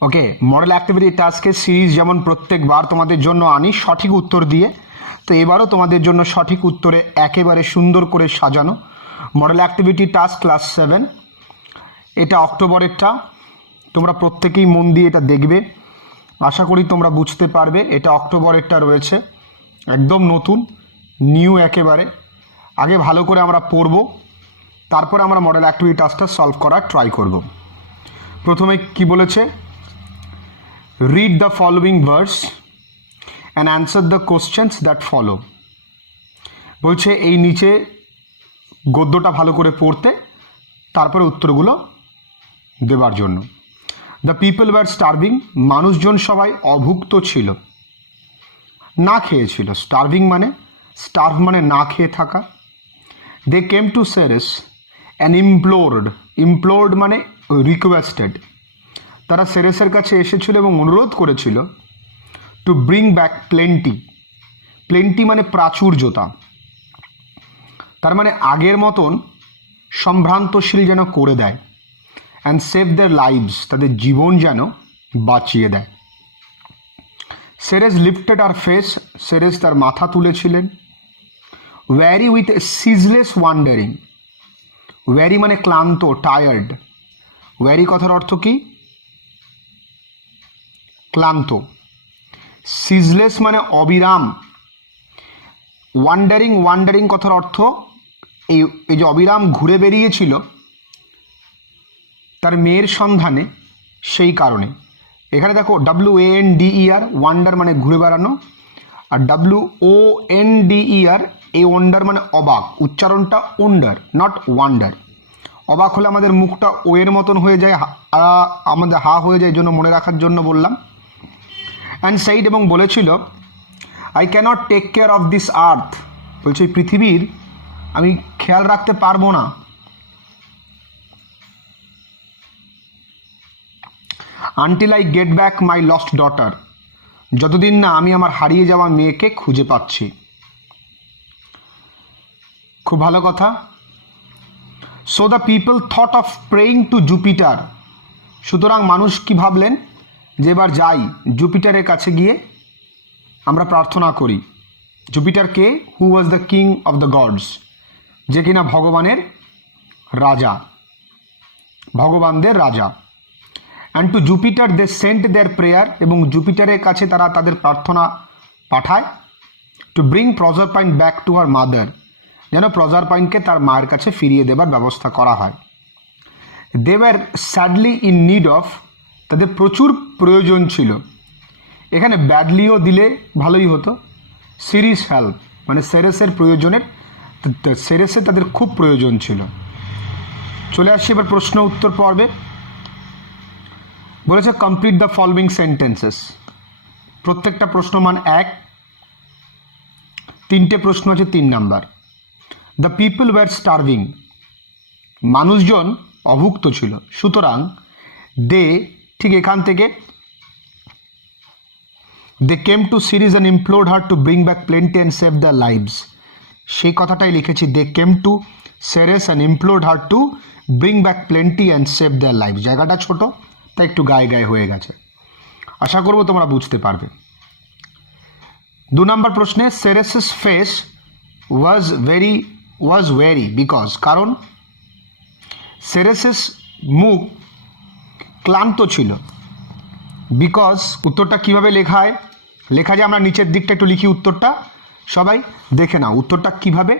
ওকে, model activity টাস্কের series যেমন প্রত্যেকবার তোমাদের জন্য আনি সঠিক উত্তর দিয়ে, তো এবারও তোমাদের জন্য সঠিক উত্তরে একেবারে সুন্দর করে সাজানো মডেল অ্যাক্টিভিটি টাস্ক ক্লাস 7। এটা অক্টোবরেরটা, তোমরা প্রত্যেকেই মন দিয়ে এটা দেখবে, আশা করি তোমরা বুঝতে পারবে। এটা অক্টোবরেরটা রয়েছে, একদম নতুন নিউ একেবারে। আগে ভালো করে আমরা পড়ব, তারপরে আমরা মডেল অ্যাক্টিভিটি টাস্কটা সলভ করার ট্রাই করব। প্রথমে কি বলেছে, read the following verse and answer the questions that follow। বলছে এই নিচে গদ্যটা ভালো করে পড়তে, তারপরে উত্তরগুলো দেবার জন্য। দ্য পিপল ওয়ার স্টার্ভিং, মানুষজন সবাই অভুক্ত ছিল, না খেয়েছিল। স্টার্ভিং মানে, স্টার্ভ মানে না খেয়ে থাকা। দে কেম টু সেরেস অ্যান্ড ইমপ্লোর্ড, ইমপ্লোর্ড মানে রিকোয়েস্টেড, তারা সেরেসের কাছে এসেছিল এবং অনুরোধ করেছিল two bring back plenty. Plenty মানে প্রাচুর্যতা, তার মানে আগের মতন সম্ভ্রান্তশীল যেন করে দেয়। অ্যান্ড সেভ দেয়ার লাইভস, তাদের জীবন যেন বাঁচিয়ে দেয়। সেরেস লিফটেড আর ফেস, সেরেস তার মাথা তুলেছিলেন। ওয়ারি উইথ সিজলেস ওয়ান্ডারিং, ওয়ারি মানে ক্লান্ত, টায়ার্ড। ওয়ারি কথার অর্থ কি? ক্লান্ত। সিজলেস মানে অবিরাম। ওয়ান্ডারিং, ওয়ান্ডারিং কথার অর্থ এই যে অবিরাম ঘুরে বেরিয়েছিল তার মেয়ের সন্ধানে, সেই কারণে। এখানে দেখো WANDER, ওয়ান্ডার মানে ঘুরে বেড়ানো, আর WONDER, এই ওয়ান্ডার মানে অবাক। উচ্চারণটা ওন্ডার, নট ওয়ান্ডার। অবাক হলে আমাদের মুখটা ও এর মতন হয়ে যায়, আমাদের হা হয়ে যায়, এই জন্য মনে রাখার জন্য বললাম। অ্যান্ড সেইড, এবং বলেছিল, I cannot take care of this earth, বলছে এই পৃথিবীর আমি খেয়াল রাখতে পারবো না। Until I get back my lost daughter, যতদিন না আমি আমার হারিয়ে যাওয়া মেয়েকে খুঁজে পাচ্ছি। খুব ভালো কথা। So the people thought of praying to Jupiter, সুতরাং মানুষ কি ভাবলেন যে এবার যাই জুপিটারের কাছে গিয়ে আমরা প্রার্থনা করি। জুপিটার কে? Who was the king of the gods, যে কিনা ভগবানের রাজা, ভগবানদের রাজা। And to Jupiter they sent their prayer, এবং জুপিটারের কাছে তারা তাদের প্রার্থনা পাঠায়। To bring Proserpine back to her mother, যেন প্রজারপাইনকে তার মায়ের কাছে ফিরিয়ে দেবার ব্যবস্থা করা হয়। They were sadly in need of, তাদের প্রচুর প্রয়োজন ছিল। এখানে ব্যাডলিও দিলে ভালোই হতো। সিরিয়াস হেল্প মানে সেরেসের প্রয়োজনের, সেরেসে তাদের খুব প্রয়োজন ছিল। চলে আসছি এবার প্রশ্ন উত্তর পর্বে। বলেছে কমপ্লিট দ্য ফলোইং সেন্টেন্সেস। প্রত্যেকটা প্রশ্ন মান 1, 3টে প্রশ্ন আছে 3 number. The people were starving, মানুষজন অভুক্ত ছিল, সুতরাং দে, ঠিক এখান থেকে they came to Ceres and implored her to bring back plenty and save the lives, সেই কথাটাই লিখেছি। They came to Ceres and implored her to bring back plenty and save the lives. জায়গাটা ছোট তাই একটু গায়ে গায়ে হয়ে গেছে, আশা করবো তোমরা বুঝতে পারবে। 2 নম্বর প্রশ্নে সেরেসেস ফেস ওয়াজ ওয়ারি বিকজ, কারণ সেরেসেস মুখ ক্লান্ত ছিল। বিকজ উত্তরটা কিভাবে লেখা হয়? লেখা যায়, আমরা নিচের দিকটা একটু লিখি উত্তরটা, সবাই দেখে নাও উত্তরটা কিভাবে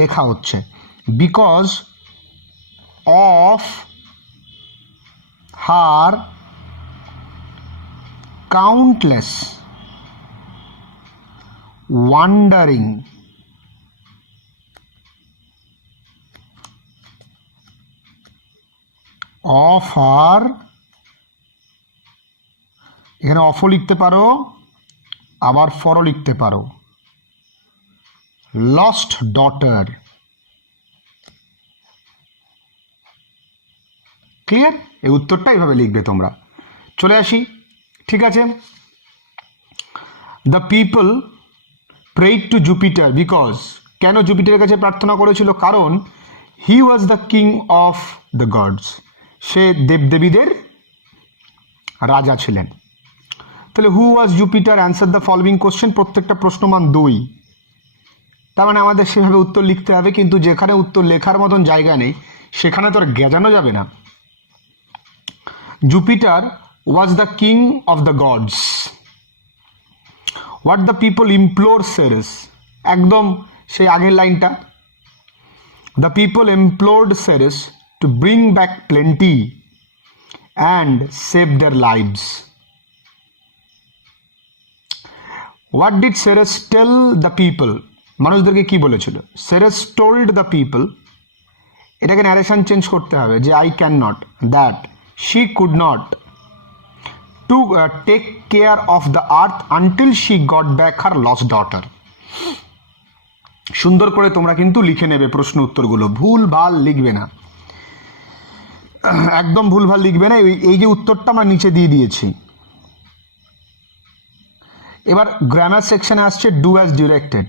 লেখা হচ্ছে। Because of her countless wandering of her, এখানে অফও লিখতে পারো আবার ফরও লিখতে পারো, লস্ট ডটার। ক্লিয়ার? এই উত্তরটা এইভাবে লিখবে তোমরা। চলে আসি, ঠিক আছে। The people prayed to Jupiter because, কেন জুপিটারের কাছে প্রার্থনা করেছিল? কারণ he was the king of the gods, সে দেবদেবীদের রাজা ছিলেন। তাহলে who was Jupiter, answer the following question, প্রত্যেকটা প্রশ্নমান 2। তার মানে আমাদের সেভাবে উত্তর লিখতে হবে, কিন্তু যেখানে উত্তর লেখার মতন জায়গা নেই সেখানে তো আর গেজানো যাবে না। Jupiter was the king of the gods. What the people implore Ceres, একদম সেই আগের লাইনটা। The people implored Ceres to bring back plenty and save their lives. What did Ceres tell the people, মানুষদেরকে কি বলেছিল? সেরেস টোল্ড দ্য পিপল, এটাকে narration change করতে হবে, যে I can not, that she could not to take care of the earth until she got back her lost daughter. সুন্দর করে তোমরা কিন্তু লিখে নেবে প্রশ্ন উত্তরগুলো, ভুল ভাল লিখবে না, একদম ভুল ভাল লিখবে না। এই যে উত্তরটা আমরা নিচে দিয়ে দিয়েছি। এবার গ্রামার সেকশনে আসছে ডু অ্যাজ ডিরেক্টেড।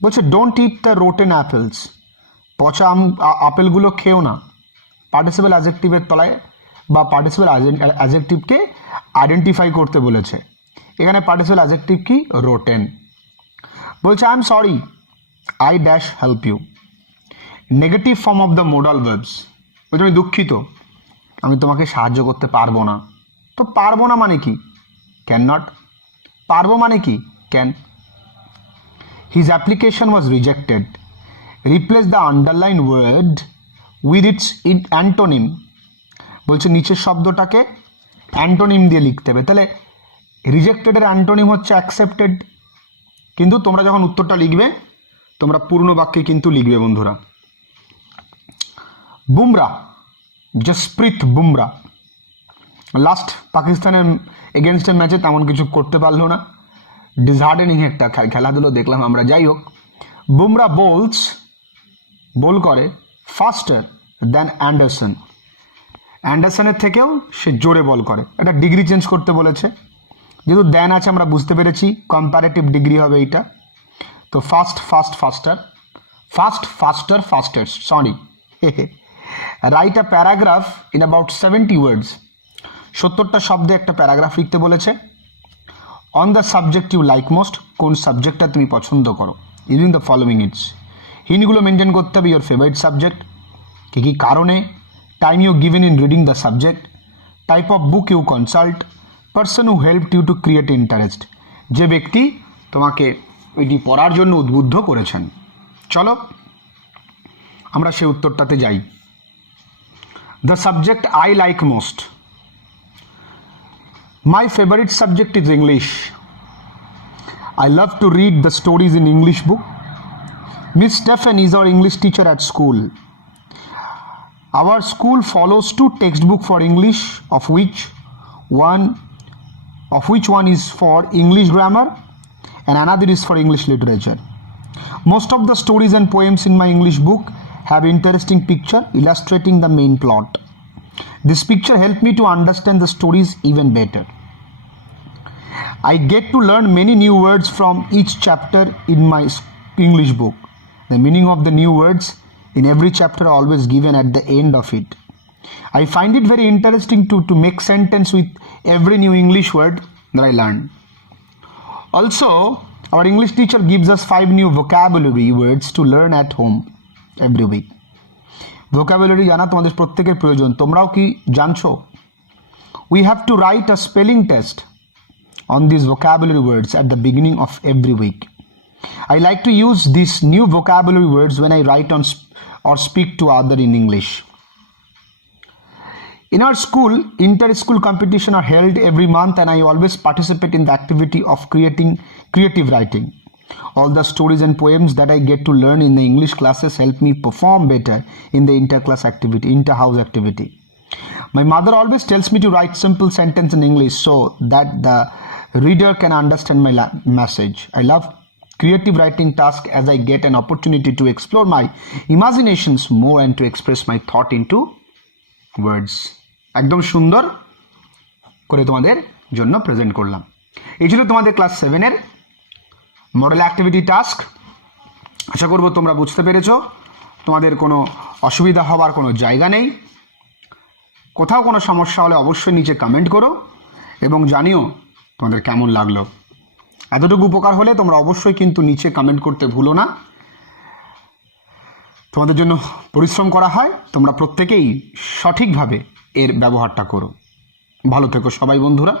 বলছে don't it the rotten apples, পচা আপেলগুলো খেও না। পার্টিসিপেল অ্যাডজেক্টিভের তলায় বা পার্টিসিপেল অ্যাডজেক্টিভকে আইডেন্টিফাই করতে বলেছে। এখানে পার্টিসিপেল অ্যাডজেক্টিভ কি? রোটেন। বলছে I am sorry, I dash help you. Negative form of the modal verbs, বলছে আমি দুঃখিত, আমি তোমাকে সাহায্য করতে পারবো না। তো পারবো না মানে কি? Can not. পারবো মানে কি? Can. His application was rejected. Replace the underline word with its antonym. বলছে নিচের শব্দটাকে অ্যান্টোনিম দিয়ে লিখতে হবে। তাহলে রিজেক্টেডের অ্যান্টোনিম হচ্ছে অ্যাকসেপ্টেড। কিন্তু তোমরা যখন উত্তরটা লিখবে তোমরা পূর্ণ বাক্যে কিন্তু লিখবে বন্ধুরা। বুমরা, জসপ্রীত বুমরা লাস্ট পাকিস্তানের এগেনস্টের ম্যাচে তেমন কিছু করতে পারলো না, ডিসহার্ডেনিং একটা খেলাধুলো দেখলাম আমরা। যাই হোক, বুমরা বল করে ফাস্টার দ্যান অ্যান্ডারসন। অ্যান্ডারসনের থেকেও সে জোরে বল করে। এটা ডিগ্রি চেঞ্জ করতে বলেছে, যেহেতু দ্যান আছে আমরা বুঝতে পেরেছি কম্পারেটিভ ডিগ্রি হবে এইটা। তো faster sorry. Write a paragraph in about 70 words. 70টা শব্দে একটা প্যারাগ্রাফ লিখতে বলেছে। On the subject you like most, কোন সাবজেক্টটা তুমি পছন্দ করো। ইউজিং দ্য ফলোইং ইটস, হিন্টগুলো মেনটেন করতে হবে। ইউর ফেভারিট সাবজেক্ট, কী কারণে, time you given in reading the subject, type of book you consult, person who helped you to create interest, যে ব্যক্তি তোমাকে এটি পড়ার জন্য উদ্বুদ্ধ করেছেন। চলো আমরা সেই উত্তরটাতে যাই। The subject I like most, my favorite subject is English. I love to read the stories in English book. Miss Stephen is our English teacher at school. Our school follows 2 textbooks for English, of which one is for English grammar and another is for English literature. Most of the stories and poems in my English book have interesting picture illustrating the main plot. This picture helped me to understand the stories even better. I get to learn many new words from each chapter in my English book. The meaning of the new words in every chapter are always given at the end of it. I find it very interesting to make sentence with every new English word that I learn. Also, our English teacher gives us 5 new vocabulary words to learn at home every week. Vocabulary জানা তোমাদের প্রত্যেকের প্রয়োজন, তোমরাও কি জানছো? We have to write a spelling test on these vocabulary words at the beginning of every week. I like to use these new vocabulary words when I write on or speak to other in English. In our school, inter-school competition are held every month and I always participate in the activity of creative writing. All the stories and poems that I get to learn in the English classes help me perform better in the inter-house activity. My mother always tells me to write simple sentence in English so that the reader can understand my message. I love creative writing task as I get an opportunity to explore my imaginations more and to express my thought into words. একদম সুন্দর করে তোমাদের জন্য present করলাম। এই ছিল তোমাদের class 7 এর মডেল অ্যাক্টিভিটি টাস্ক। আশা করব তোমরা বুঝতে পেরেছো, তোমাদের কোনো অসুবিধা হওয়ার কোনো জায়গা নেই। কোথাও কোনো সমস্যা হলে অবশ্যই নিচে কমেন্ট করো। এবং জানিও তোমাদের কেমন লাগলো। এতটুকু উপকার হলে তোমরা অবশ্যই কিন্তু নিচে কমেন্ট করতে ভুলো না। তোমাদের জন্য পরিশ্রম করা হয়, তোমরা প্রত্যেকেই সঠিকভাবে এর ব্যবহারটা করো। ভালো থেকো সবাই বন্ধুরা।